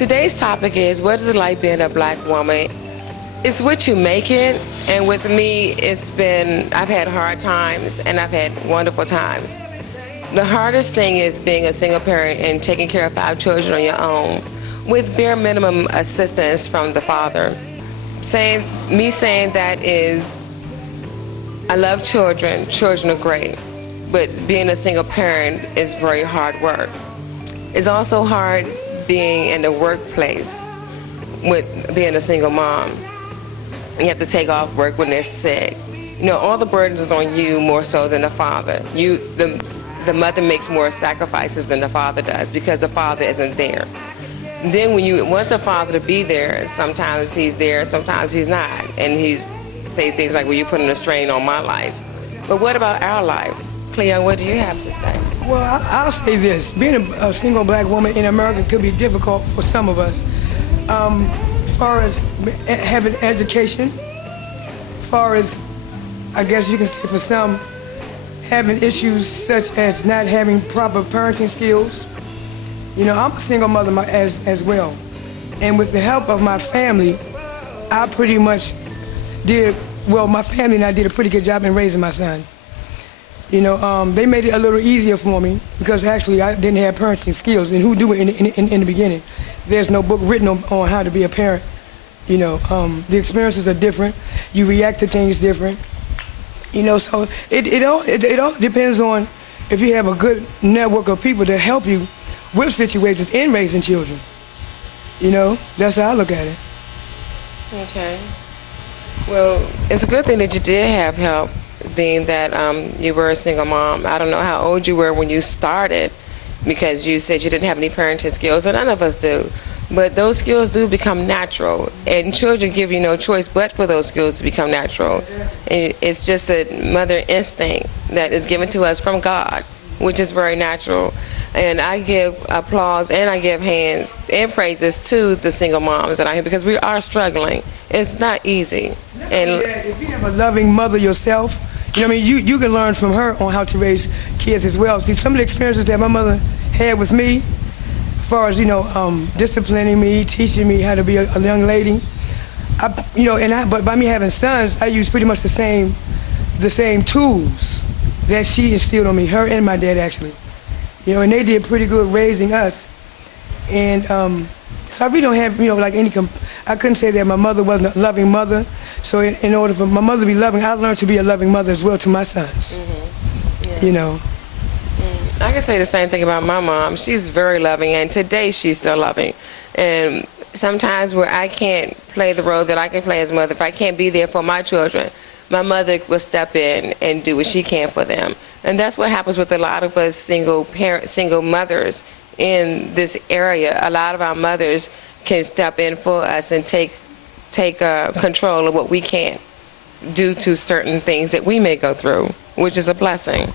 Today's topic is, what is it like being a black woman? It's what you make it, and with me, I've had hard times and I've had wonderful times. The hardest thing is being a single parent and taking care of 5 children on your own with bare minimum assistance from the father. Saying that is, I love children are great, but being a single parent is very hard work. It's also hard being in the workplace with being a single mom. You have to take off work when they're sick. You know, all the burdens is on you more so than the father. The mother makes more sacrifices than the father does because the father isn't there. Then when you want the father to be there, sometimes he's there, sometimes he's not. And he say things like, well, you're putting a strain on my life. But what about our life? Cleo, what do you have to say? Well, I'll say this. Being a single black woman in America could be difficult for some of us. As far as having education, as far as, I guess you can say for some, having issues such as not having proper parenting skills. You know, I'm a single mother as well. And with the help of my family, I pretty much my family and I did a pretty good job in raising my son. You know, they made it a little easier for me because actually I didn't have parenting skills, and who do it in the beginning? There's no book written on how to be a parent. You know, the experiences are different. You react to things different. You know, so it all depends on if you have a good network of people to help you with situations in raising children. You know, that's how I look at it. Okay. Well, it's a good thing that you did have help, being that you were a single mom. I don't know how old you were when you started, because you said you didn't have any parenting skills, and none of us do. But those skills do become natural, and children give you no choice but for those skills to become natural. And it's just a mother instinct that is given to us from God, which is very natural. And I give applause and I give hands and praises to the single moms that are here, because we are struggling. It's not easy. And if you have a loving mother yourself, you know what I mean, you can learn from her on how to raise kids as well. See, some of the experiences that my mother had with me, as far as, you know, disciplining me, teaching me how to be a young lady, but by me having sons, I use pretty much the same tools that she instilled on me, her and my dad actually. You know, and they did pretty good raising us. And so I really don't have, you know, like I couldn't say that my mother wasn't a loving mother. So in order for my mother to be loving, I learned to be a loving mother as well to my sons. Mm-hmm. Yeah. You know. I can say the same thing about my mom. She's very loving, and today she's still loving. And sometimes where I can't play the role that I can play as a mother, if I can't be there for my children, my mother will step in and do what she can for them. And that's what happens with a lot of us single mothers in this area. A lot of our mothers can step in for us and take control of what we can't do to certain things that we may go through, which is a blessing.